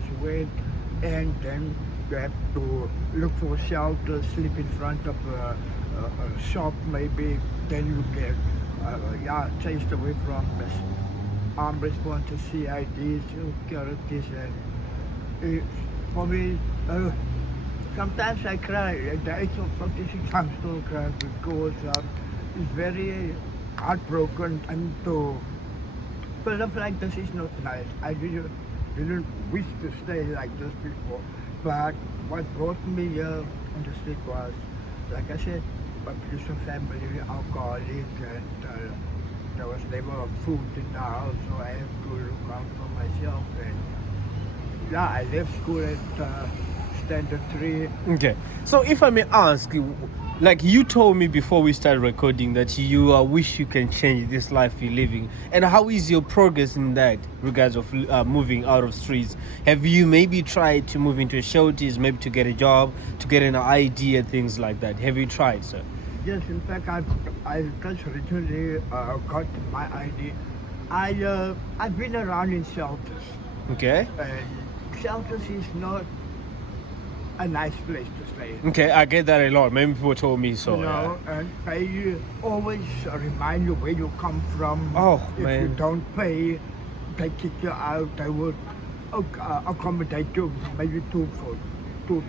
his weight, and then you have to look for shelter, sleep in front of a shop maybe, then you get chased away from this armed response, CIDs, securities, and for me, sometimes I cry. At the age of 46, I'm still crying because it's very heartbroken, and to live like this is not nice. I didn't wish to stay like this before, but what brought me here on the street was, like I said, abusive family, alcoholic, and there was never food in the house, so I have to look out for myself. And yeah, I left school at Standard 3. Okay. So if I may ask, like you told me before we started recording that you wish you can change this life you're living. And how is your progress in that regards of moving out of streets? Have you maybe tried to move into shelters, maybe to get a job, to get an idea, things like that? Have you tried, sir? Yes, in fact, I just recently got my ID. I've been around in shelters. Okay. And shelters is not a nice place to stay. Okay, I get that a lot. Many people told me so. You know, and they always remind you where you come from. Oh, if man. you don't pay, they kick you out. They would accommodate you maybe two to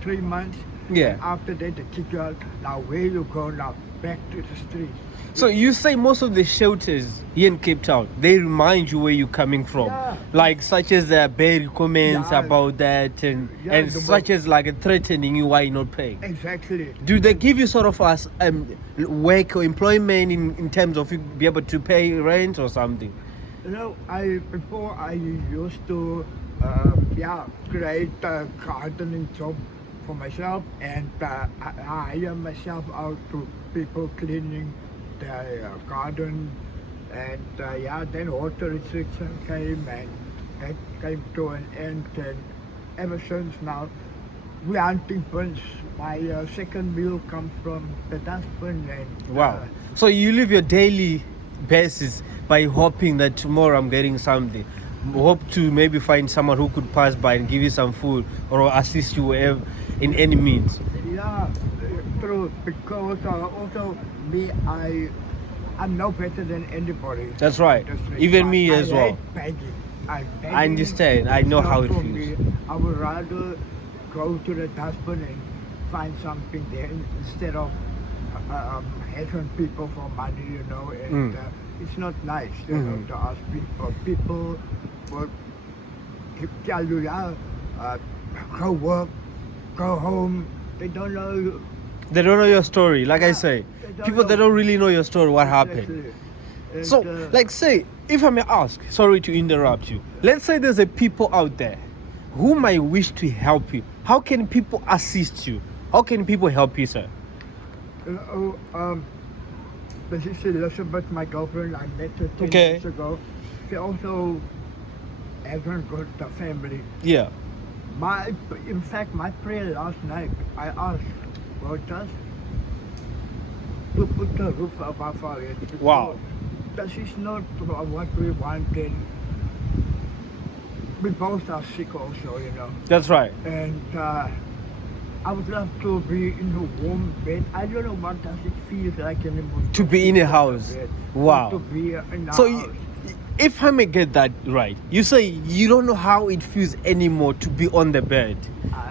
3 months. Yeah. And after that, they kick you out. Now where you go now? Back to the street. So you say most of the shelters here in Cape Town, they remind you where you're coming from, like such as bad comments about that, and such as like threatening you why you're not paying. Exactly. Do they give you sort of work or employment in terms of you be able to pay rent or something? You know, before I used to create a gardening job for myself, and I hire myself out to people cleaning the garden, and then water restriction came, and that came to an end, and ever since now we're hunting birds. My second meal comes from the dustbin. And wow. So you live your daily basis by hoping that tomorrow I'm getting something. Hope to maybe find someone who could pass by and give you some food or assist you in any means. Yeah, true, because also me, I'm no better than anybody. That's right. Even me as well. Hate begging. I understand. I know how it feels. Me. I would rather go to the dustbin and find something there instead of asking people for money, you know. And it's not nice, you know, to ask people. People will tell you, go work, go home. They don't know. They don't know your story. Like I say, people they don't really know your story. What happened? And, so, like say, if I may ask, sorry to interrupt you. Let's say there's a people out there who might wish to help you. How can people assist you? How can people help you, sir? This is Elizabeth, my girlfriend. I met her 10 years ago. She also hasn't got a family. Yeah. In fact, my prayer last night, I asked God just to put the roof above our heads. Wow. This is not what we want, and we both are sick also, you know. That's right. And I would love to be in a warm bed. I don't know what does it feel like anymore. To be in a house. Wow. To be in a so house. If I may get that right, you say you don't know how it feels anymore to be on the bed,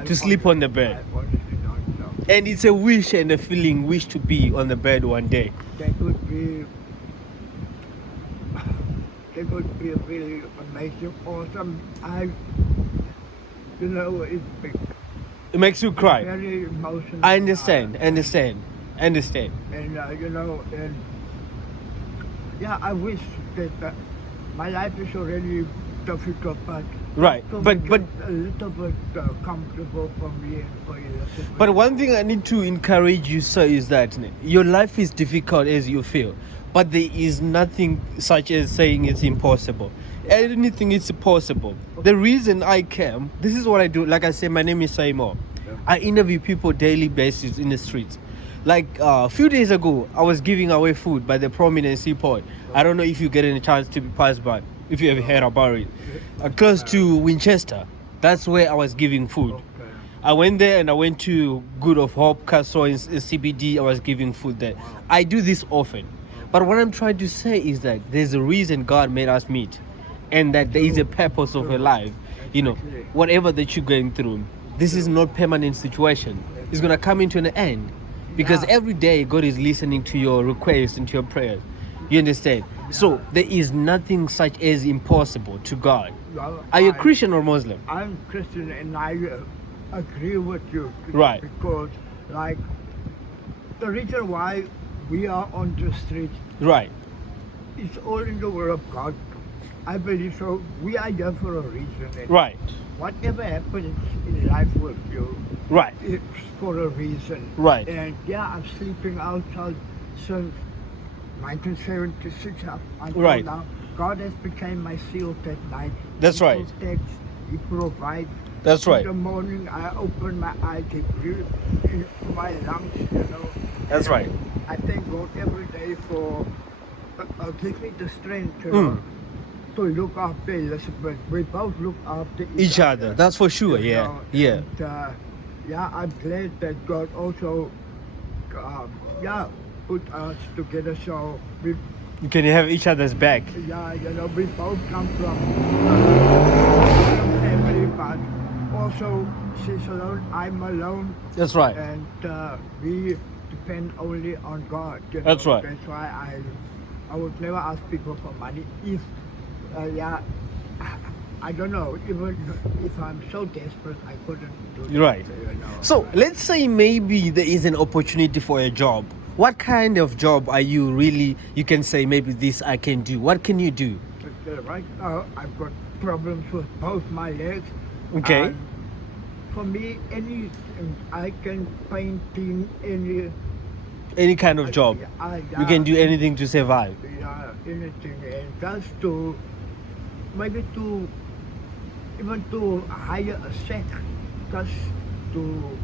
to sleep on the bed. I honestly don't know. And it's a wish and a feeling, wish to be on the bed one day. That would be really amazing, awesome. It makes you cry. Very emotional. I understand. And you know, and yeah, I wish that my life is already difficult, but right, but a little bit comfortable for me and for you. But one thing I need to encourage you, sir, is that your life is difficult as you feel, but there is nothing such as saying it's impossible. Anything is possible. The reason I came, this is what I do. Like I say, my name is Saymore. I interview people daily basis in the streets. Like a few days ago, I was giving away food by the prominent seaport. I don't know if you get any chance to pass by, if you ever heard about it. Close to Winchester. That's where I was giving food. Okay. I went there and I went to Good of Hope Castle in CBD. I was giving food there. Wow. I do this often. But what I'm trying to say is that there's a reason God made us meet, and that there is a purpose of your life. You know, Exactly. whatever that you're going through, this is not permanent situation. It's gonna come into an end, because Yeah. every day God is listening to your requests and to your prayers. You understand? So there is nothing such as impossible to God. Well, Are you a I- Christian or Muslim? I'm Christian and I agree with you. Right. Because, like, the reason why we are on the street Right. is all in the Word of God. I believe so. We are here for a reason. And Right. whatever happens in life with you, Right. it's for a reason. Right. And yeah, I'm sleeping outside since 1976 up until Right. now. God has become my shield at night. That's He right. protects, He provides. That's right. In the morning, I open my eyes, He breathes in my lungs, you know. That's right. I thank God every day for give me the strength, you Mm. know, to look after Elizabeth. We both look after Each other. That's for sure. you Yeah. know, Yeah. And, yeah, I'm glad that God also, yeah, put us together. So we, You can have each other's back. yeah, you know, we both come from family, but also she's alone, I'm alone, That's right. and we depend only on God. You know. That's right. That's why I would never ask people for money if, yeah. I don't know, even if I'm so desperate, I couldn't do that. Right. You know. So let's say maybe there is an opportunity for a job. What kind of job are you really, you can say maybe this I can do? What can you do? But, right now, I've got problems with both my legs. Okay. And for me, any I can painting Any kind of job. You can do anything to survive. Yeah, anything, and just to maybe to even to hire a set, just to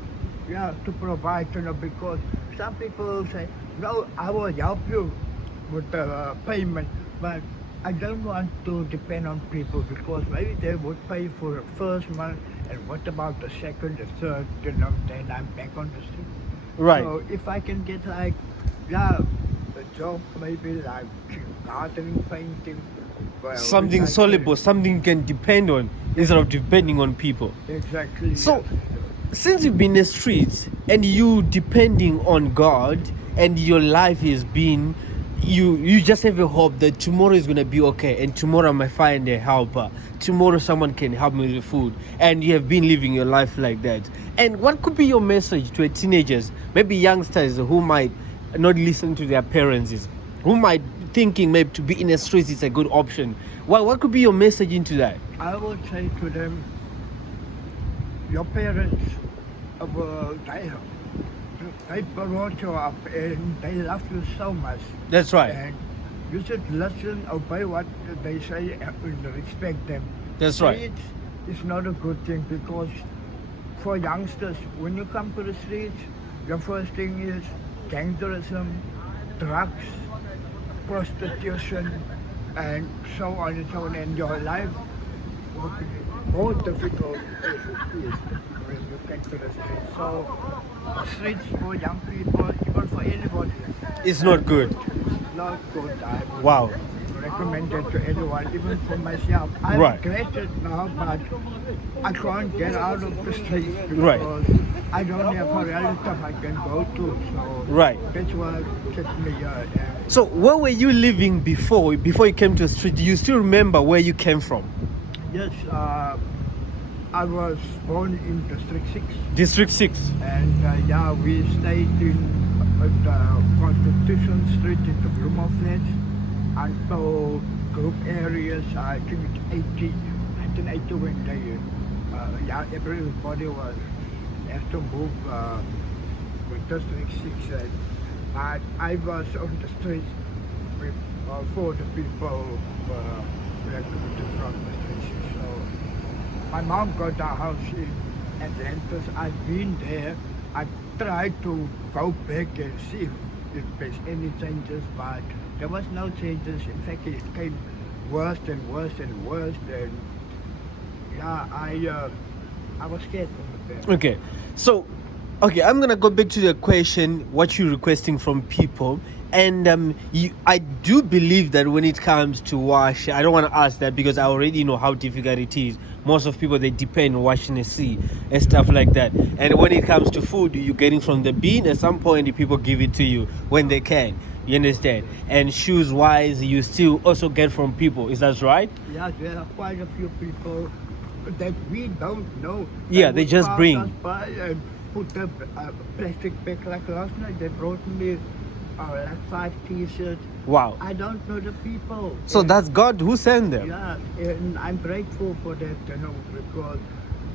to provide, you know, because some people say, no, I will help you with the payment, but I don't want to depend on people because maybe they would pay for the first month, and what about the second, the third, you know, then I'm back on the street. Right. So if I can get like, a job maybe like gardening, painting, well, Something which I soluble, something you can depend on instead of depending on people. Exactly. So, since you've been in the streets and you depending on God and your life has been, you just have a hope that tomorrow is gonna be okay, and tomorrow I might find a helper. Tomorrow someone can help me with the food, and you have been living your life like that. And what could be your message to teenagers, maybe youngsters who might not listen to their parents, who might thinking maybe to be in the streets is a good option? What could be your message into that? I would say to them, your parents, they brought you up and they love you so much. That's right. And you should listen, obey what they say, and respect them. That's right. Streets is not a good thing because for youngsters, when you come to the streets, the first thing is gangsterism, drugs, prostitution, and so on and so on. And your life would be more difficult is when you get to the streets. So, streets for young people, even for anybody, It's not good. it's not good. I would Wow. recommend it to anyone, even for myself. I Right. regret it now, but I can't get out of the streets because Right. I don't have a relative I can go to. So Right. that's what kept me here. And So where were you living before you came to the street? Do you still remember where you came from? yes, I was born in District 6, District 6. and yeah, we stayed in the Constitution Street in the Bloomer Flats until group areas, I think it's 1980 when they, yeah, everybody was have to move with District 6. And I was on the streets with, for the people recruited from District 6. So my mom got a house in Atlantis. I've been there. I tried to go back and see if there's any changes, but there was no changes. In fact, it came worse and worse and worse. And yeah, I was scared from the bear. Okay, so, okay, I'm gonna go back to the question what you're requesting from people, and I do believe that when it comes to wash, I don't want to ask that because I already know how difficult it is. Most of people, they depend on washing the sea and stuff like that. And when it comes to food, you're getting from the bean. At some point, the people give it to you when they can. You understand? And shoes wise, you still also get from people. Is that right? Yeah, there are quite a few people that we don't know. Yeah, they would just pass bring. us by and put the plastic bag. Like last night, they brought me like 5 T-shirts. Wow. I don't know the people. So And, that's God who sent them. yeah, and I'm grateful for that, because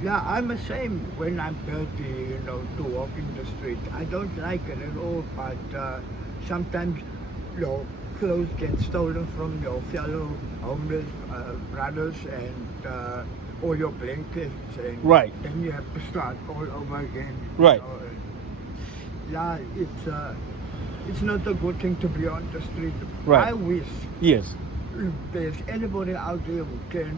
yeah, I'm ashamed when I'm dirty, to walk in the street. I don't like it at all, but sometimes your clothes get stolen from your fellow homeless brothers and all your blankets, and Right. then you have to start all over again. Right. And, yeah, it's not a good thing to be on the street. Right. I wish Yes. if there's anybody out there who can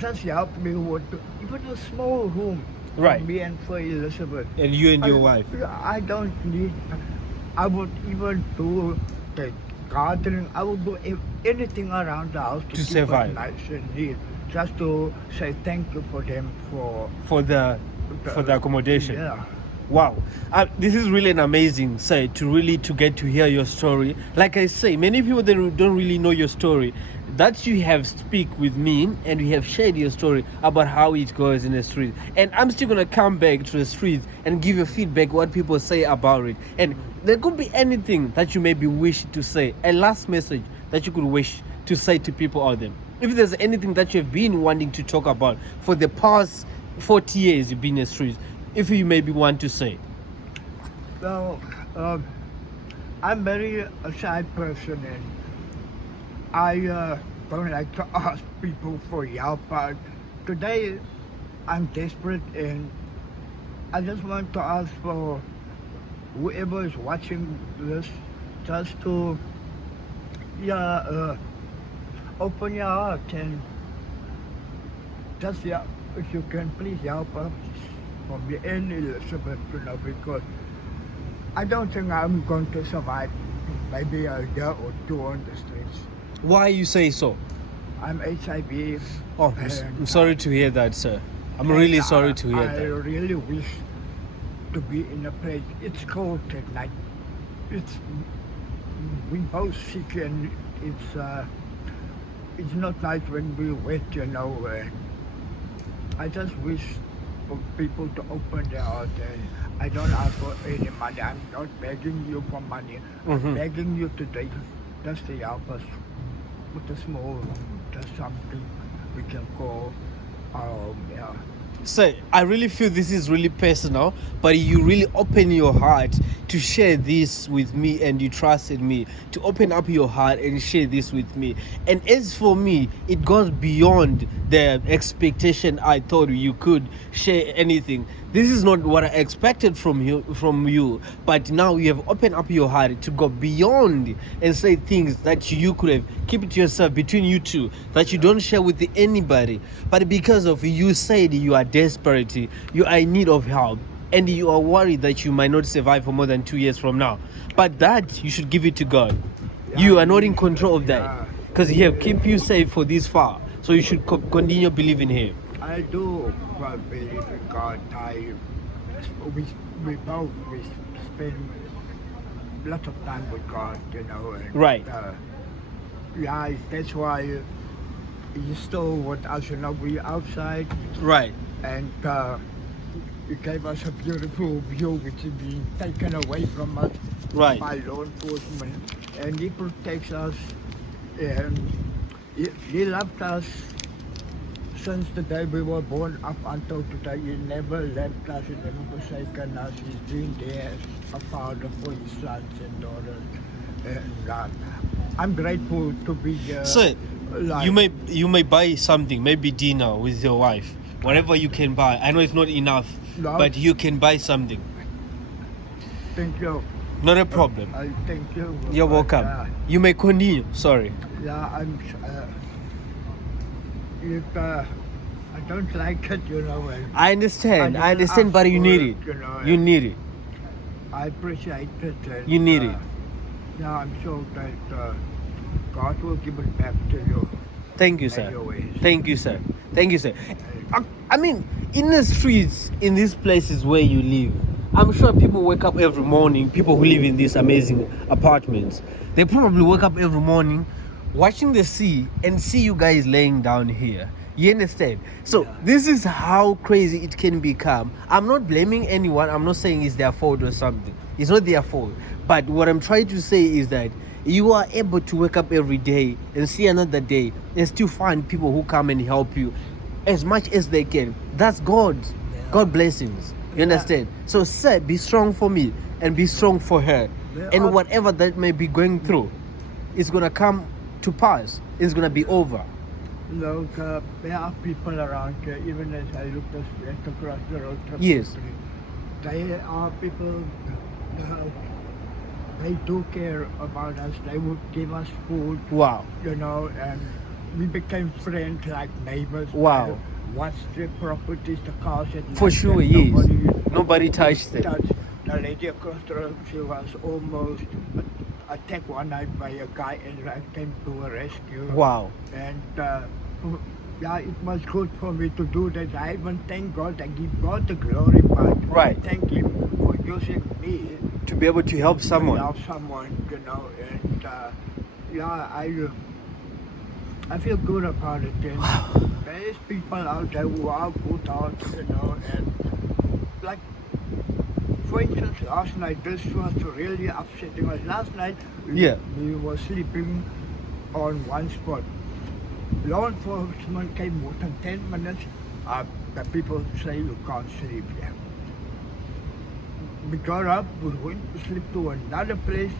just help me with even a small room Right. for me and for Elizabeth. And you and your wife. I don't need. I would even do the gardening. I would do anything around the house to To keep survive. it nice and neat. Just to say thank you for them For the accommodation. Yeah. Wow, this is really an amazing side to get to hear your story. Like I say, many people they don't really know your story. That you have speak with me and you have shared your story about how it goes in the street. And I'm still gonna come back to the streets and give you feedback what people say about it. And there could be anything that you maybe wish to say. A last message that you could wish to say to people out there. If there's anything that you've been wanting to talk about for the past 40 years you've been in the streets, if you maybe want to say. Well, I'm very a shy person, and I don't like to ask people for help. But today, I'm desperate, and I just want to ask for whoever is watching this, just to, open your heart and just, if you can, please help us for me and Elizabeth, because I don't think I'm going to survive maybe a year or two on the streets. Why you say so? I'm HIV. Oh, I'm sorry to hear that, sir. I'm really sorry to hear I that. really wish to be in a place. It's cold at night. We both sick, and it's not nice when we're wet. I just wish for people to open their heart, and I don't ask for any money. I'm not begging you for money. I'm begging you today just to help us with a small room, just something we can call our home. Yeah. So I really feel this is really personal, but you really open your heart to share this with me, and you trusted me to open up your heart and share this with me. And as for me, it goes beyond the expectation I thought you could share anything. This is not what I expected from you, but now you have opened up your heart to go beyond and say things that you could have keep it to yourself between you two, that you don't share with anybody. But because of you said you are desperate, you are in need of help, and you are worried that you might not survive for more than 2 years from now. But that you should give it to God. You are not in control of that, because He have kept you safe for this far. So you should continue believing Him. I do believe in God. We both spend a lot of time with God, and Right. Yeah, that's why He still with us. We outside, Right. and He gave us a beautiful view, which is being taken away from us Right. by law enforcement, and He protects us, and He loved us since the day we were born up until today. He never left us, He never forsaken us. He's been there as a father for His sons and daughters, and I'm grateful to be here. So alive. you may buy something, maybe dinner with your wife, whatever you can buy. I know it's not enough, No. but you can buy something. Thank you. Not a problem. I thank you. You're But, welcome. You may continue. Sorry. Yeah, I don't like it, you know. And I understand, I didn't ask but you for need it, it. you know, You and need it. I appreciate it. And, You need it. Yeah, I'm sure that God will give it back to you. Thank you, sir. Anyways. Thank you, sir. Thank you, sir. I mean, in the streets, in these places where you live, I'm sure people wake up every morning, people who live in these amazing apartments, they probably wake up every morning watching the sea and see you guys laying down here. You understand? So Yeah. this is how crazy it can become. I'm not blaming anyone. I'm not saying it's their fault or something. It's not their fault. But what I'm trying to say is that you are able to wake up every day and see another day and still find people who come and help you as much as they can. That's God. Yeah. God blessings. You Yeah. understand? So sir, be strong for me and be strong for her. There And are- whatever that may be going through, it's gonna come to pass. It's gonna be over. Look, there are people around here, even as I look across the road. Yes. There are people, they do care about us. They would give us food, Wow. you know, and we became friends like neighbors. Wow. I watched the properties, the cars at For night, sure, and yes. Nobody touched them. The lady across the road, she was almost attacked one night by a guy, and I came to her rescue. Wow. And yeah, it was good for me to do that. I even thank God. I give God the glory, but Right. I thank Him for using me To be able to help someone. to help someone, you know. And yeah, I feel good about it. And there is people out there who are good hearts, you know. And like, for instance, last night, this was really upsetting us. Last night, Yeah. we were sleeping on one spot. Law enforcement came within 10 minutes. The people say you can't sleep here. We got up, we went to sleep to another place.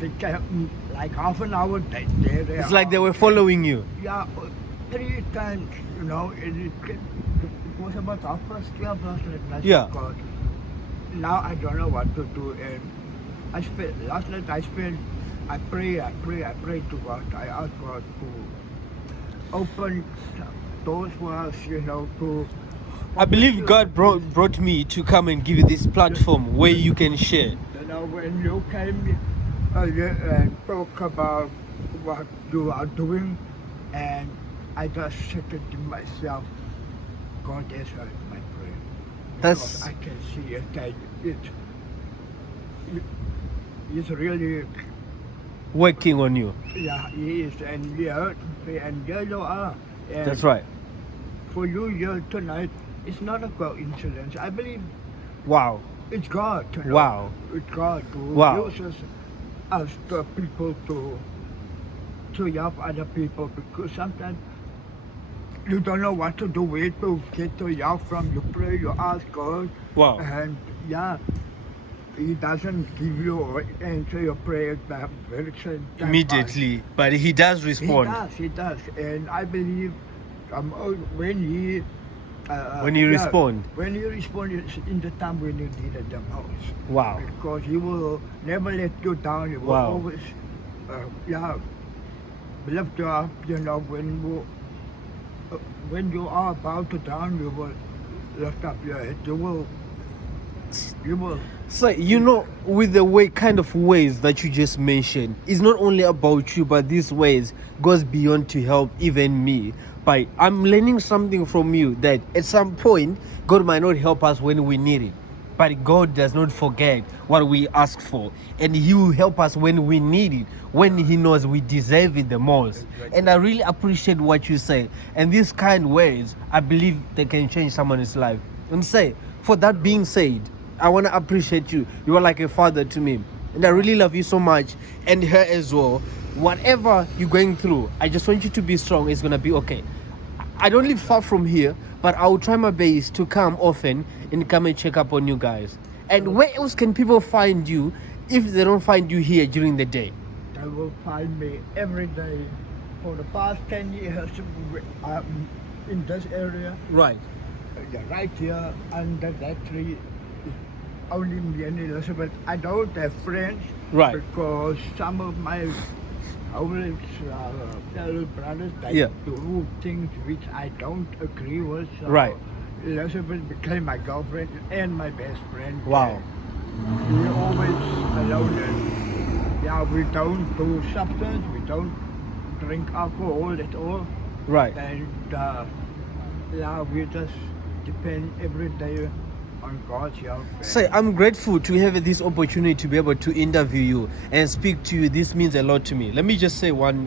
They came like half an hour, there they It's are. like they were following you. Yeah, 3 times, you know, and it was about 12:30 last night. And I said, Yeah. God, now I don't know what to do. And last night I prayed to God. I asked God to open doors for us, you know, to... I believe God brought me to come and give you this platform where you can share. You know, when you came earlier and talk about what you are doing, and I just said it to myself, God has heard my prayer. That's- Because I can see it, and it's really, Working on you. yeah, He is, and He heard me, and here you are. And That's right. for you here tonight, it's not a coincidence. I believe Wow. it's God. You know? Wow. It's God who Wow. uses us, the people, to help other people, because sometimes you don't know what to do, where to get to help from. You pray, you ask God, Wow. and yeah, He doesn't give you or answer your prayer back very soon. Immediately. But he does respond. He does, and I believe when He When you respond. When you respond, it's in the time when you need it the most. Wow. Because He will never let you down. He will Wow. always, lift you up. You know, when you are about to down, you will lift up your head. You will. So, you know, with the kind of ways that you just mentioned, it's not only about you, but these ways goes beyond to help even me. But I'm learning something from you that at some point, God might not help us when we need it. But God does not forget what we ask for. And He will help us when we need it, when He knows we deserve it the most. Exactly. And I really appreciate what you say. And these kind words, I believe they can change someone's life. And say, for that being said, I want to appreciate you. You are like a father to me. And I really love you so much. And her as well. Whatever you're going through, I just want you to be strong. It's going to be okay. I don't live far from here, but I will try my best to come often and come and check up on you guys. And where else can people find you if they don't find you here during the day? They will find me every day. For the past 10 years, I'm in this area, Right. right here under that tree. Only me and Elizabeth. I don't have friends, Right. because some of my always little brothers that Yeah. do things which I don't agree with. So Right. Elizabeth became my girlfriend and my best friend. Wow. We always alone. And, yeah, we don't do substance. We don't drink alcohol at all. Right. And yeah, we just depend every day on God's help. So I'm grateful to have this opportunity to be able to interview you and speak to you. This means a lot to me. Let me just say one